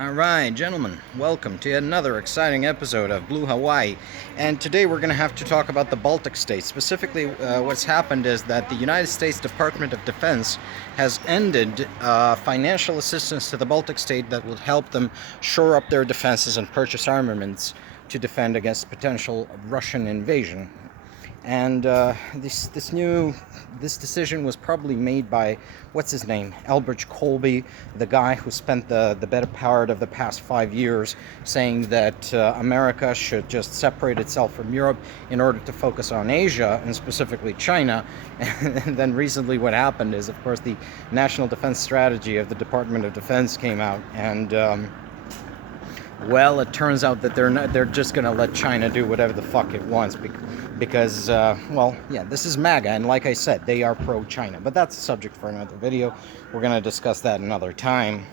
All right, gentlemen, welcome to yet another exciting episode of Blue Hawaii. And today we're going to have to talk about the Baltic states. Specifically, what's happened is that the United States Department of Defense has ended financial assistance to the Baltic state that will help them shore up their defenses and purchase armaments to defend against potential Russian invasion. And this decision was probably made by, what's his name, Elbridge Colby, the guy who spent the better part of the past 5 years saying that America should just separate itself from Europe in order to focus on Asia, and specifically China. And then recently what happened is, of course, the National Defense Strategy of the Department of Defense came out, and well, it turns out that they're just going to let China do whatever the fuck it wants because, well, yeah, this is MAGA, and like I said, they are pro-China. But that's a subject for another video. We're going to discuss that another time.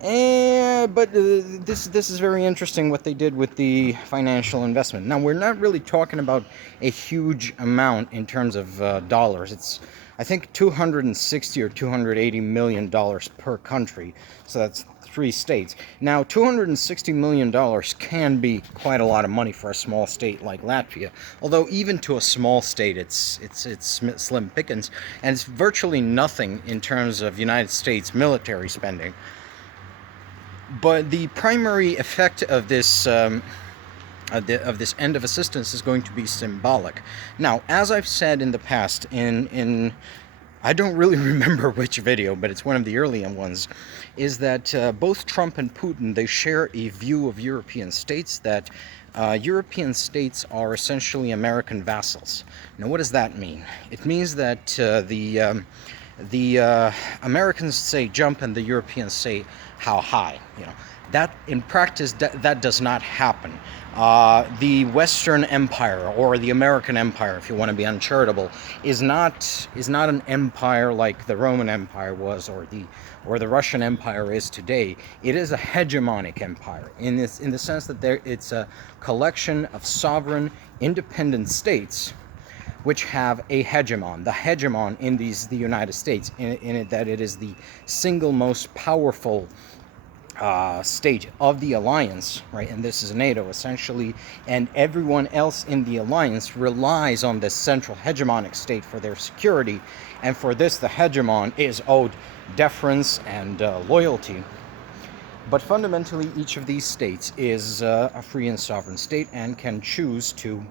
But this is very interesting what they did with the financial investment. Now, we're not really talking about a huge amount in terms of dollars. It's, I think, $260 or $280 million per country. So that's 3 states. Now, $260 million can be quite a lot of money for a small state like Latvia. Although even to a small state, it's slim pickings, and it's virtually nothing in terms of United States military spending. But the primary effect of this end of assistance is going to be symbolic. Now, as I've said in the past, in I don't really remember which video, but it's one of the earlier ones, is that both Trump and Putin, they share a view of European states that European states are essentially American vassals. Now, what does that mean? It means that the Americans say jump and the Europeans say how high. That in practice that does not happen. The Western Empire, or the American Empire, if you want to be uncharitable, is not an empire like the Roman Empire was, or the Russian Empire is today. It is a hegemonic empire in the sense that it's a collection of sovereign, independent states which have a hegemon. The hegemon in the United States, in it that it is the single most powerful state of the alliance, right? And this is NATO essentially, and everyone else in the alliance relies on this central hegemonic state for their security, and for this the hegemon is owed deference and loyalty. But fundamentally, each of these states is a free and sovereign state and can choose to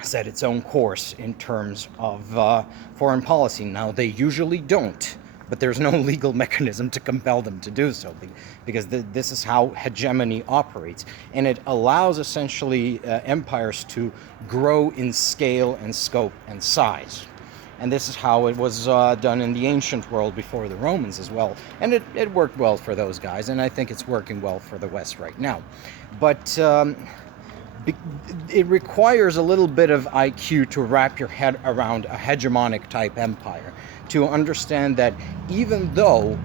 set its own course in terms of foreign policy. Now, they usually don't, but there's no legal mechanism to compel them to do so, because this is how hegemony operates. And it allows essentially empires to grow in scale and scope and size. And this is how it was done in the ancient world before the Romans as well. And it worked well for those guys, and I think it's working well for the West right now. But it requires a little bit of IQ to wrap your head around a hegemonic type empire, to understand that even though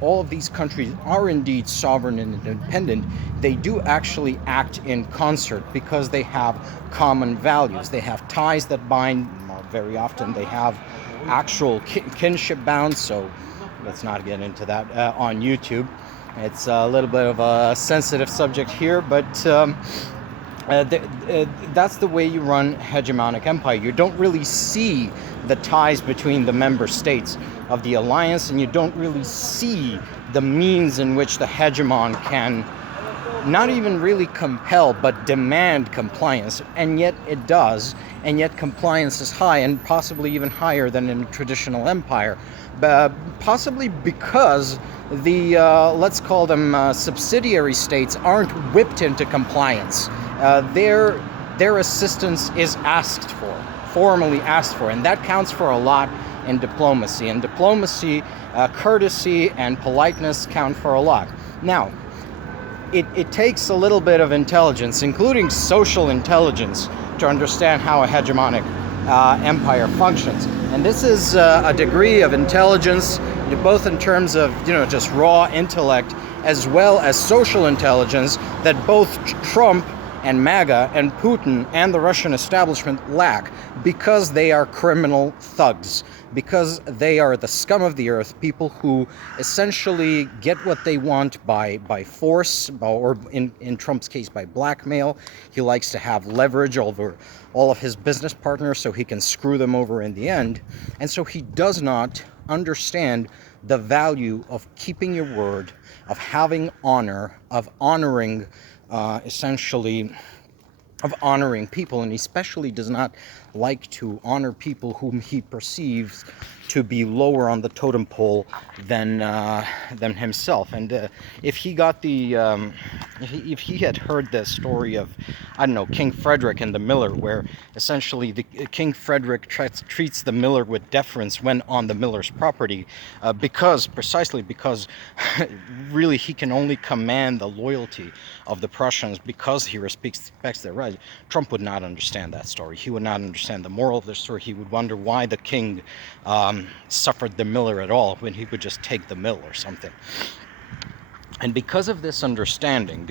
all of these countries are indeed sovereign and independent, they do actually act in concert because they have common values. They have ties that bind. Very often they have actual kinship bounds, so let's not get into that on YouTube. It's a little bit of a sensitive subject here, but that's the way you run hegemonic empire. You don't really see the ties between the member states of the alliance, and you don't really see the means in which the hegemon can not even really compel, but demand compliance. And yet it does, and yet compliance is high, and possibly even higher than in a traditional empire. Possibly because the, let's call them subsidiary states, aren't whipped into compliance. Their assistance is asked for, formally asked for, and that counts for a lot in diplomacy. And diplomacy, courtesy and politeness count for a lot. Now, it takes a little bit of intelligence, including social intelligence, to understand how a hegemonic empire functions. And this is a degree of intelligence, both in terms of just raw intellect, as well as social intelligence, that both Trump and MAGA and Putin and the Russian establishment lack, because they are criminal thugs, because they are the scum of the earth, people who essentially get what they want by force, or in Trump's case, by blackmail. He likes to have leverage over all of his business partners so he can screw them over in the end. And so he does not understand the value of keeping your word, of having honor, of honoring essentially of honoring people, and especially does not like to honor people whom he perceives to be lower on the totem pole than himself. And if he got the if he had heard the story of, I don't know, King Frederick and the miller, where essentially the King Frederick treats the miller with deference when on the miller's property, precisely because really he can only command the loyalty of the Prussians because he respects their rights. Trump would not understand that story. He would not understand the moral of the story. He would wonder why the king suffered the miller at all when he would just take the mill or something. And because of this understanding,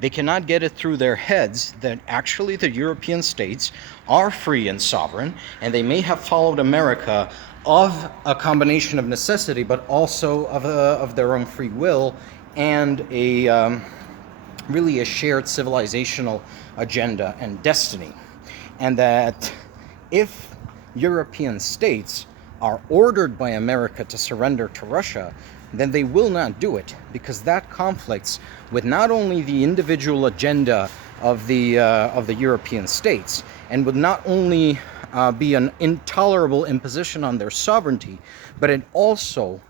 they cannot get it through their heads that actually the European states are free and sovereign, and they may have followed America of a combination of necessity, but also of their own free will, and really a shared civilizational agenda and destiny. And that if European states are ordered by America to surrender to Russia, then they will not do it, because that conflicts with not only the individual agenda of the European states, and would not only be an intolerable imposition on their sovereignty, but it also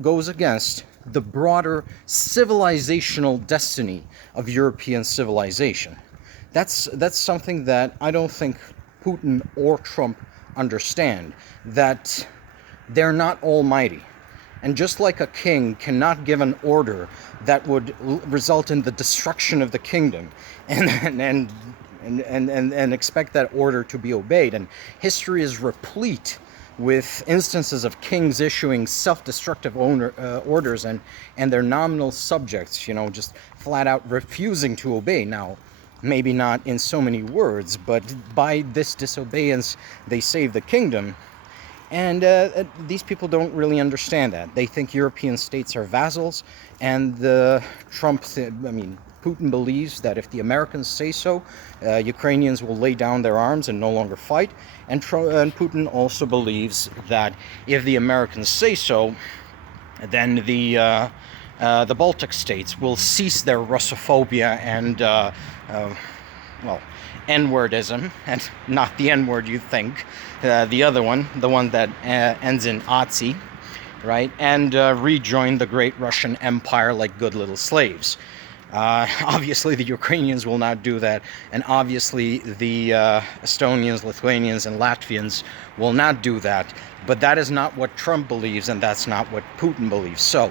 goes against the broader civilizational destiny of European civilization. That's something that I don't think Putin or Trump understand, that they're not almighty. And just like a king cannot give an order that would result in the destruction of the kingdom and expect that order to be obeyed. And history is replete with instances of kings issuing self-destructive orders and their nominal subjects, just flat out refusing to obey. Now, maybe not in so many words, but by this disobedience, they save the kingdom. And these people don't really understand that. They think European states are vassals, and Putin believes that if the Americans say so, Ukrainians will lay down their arms and no longer fight. And Putin also believes that if the Americans say so, then the Baltic states will cease their Russophobia and N-wordism, and not the N-word you think, the other one, the one that ends in Nazi, right, and rejoin the great Russian Empire like good little slaves. Obviously, the Ukrainians will not do that, and obviously the Estonians, Lithuanians, and Latvians will not do that, but that is not what Trump believes, and that's not what Putin believes. So,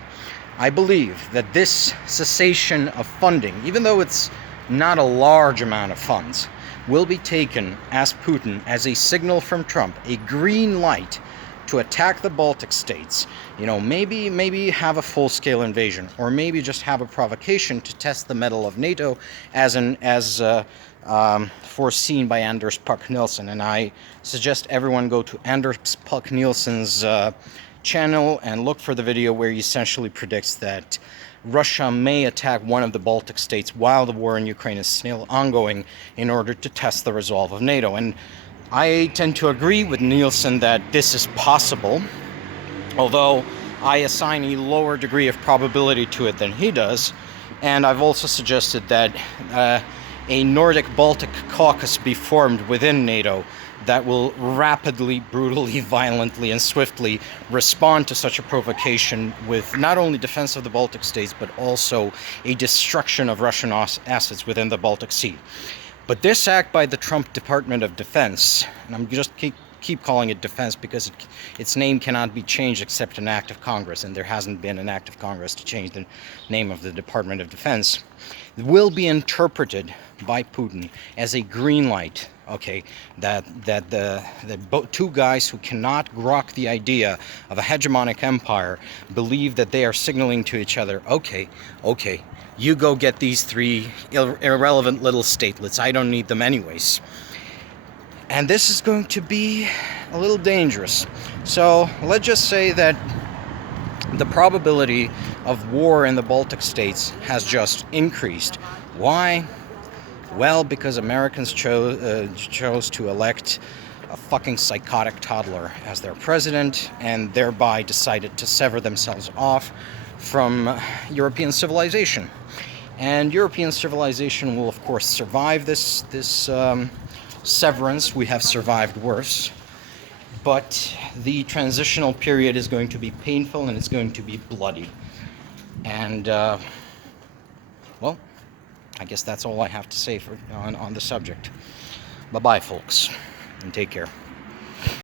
I believe that this cessation of funding, even though it's not a large amount of funds, will be taken as Putin, as a signal from Trump, a green light to attack the Baltic states. Maybe have a full-scale invasion, or maybe just have a provocation to test the mettle of NATO, as foreseen by Anders Puck-Nielsen. And I suggest everyone go to Anders Puck-Nielsen's channel and look for the video where he essentially predicts that Russia may attack one of the Baltic states while the war in Ukraine is still ongoing, in order to test the resolve of NATO. And I tend to agree with Nielsen that this is possible, although I assign a lower degree of probability to it than he does. And I've also suggested that a Nordic-Baltic caucus be formed within NATO that will rapidly, brutally, violently, and swiftly respond to such a provocation, with not only defense of the Baltic states, but also a destruction of Russian assets within the Baltic Sea. But this act by the Trump Department of Defense, and I'm just keep keep calling it defense because its name cannot be changed except an act of Congress, and there hasn't been an act of Congress to change the name of the Department of Defense, will be interpreted by Putin as a green light. Okay, that the two guys who cannot grok the idea of a hegemonic empire believe that they are signaling to each other, okay, you go get these three irrelevant little statelets. I don't need them anyways. And this is going to be a little dangerous. So let's just say that the probability of war in the Baltic states has just increased. Why? Well, because Americans chose to elect a fucking psychotic toddler as their president, and thereby decided to sever themselves off from European civilization. And European civilization will, of course, survive this severance. We have survived worse. But the transitional period is going to be painful, and it's going to be bloody. And, well, I guess that's all I have to say on the subject. Bye-bye, folks, and take care.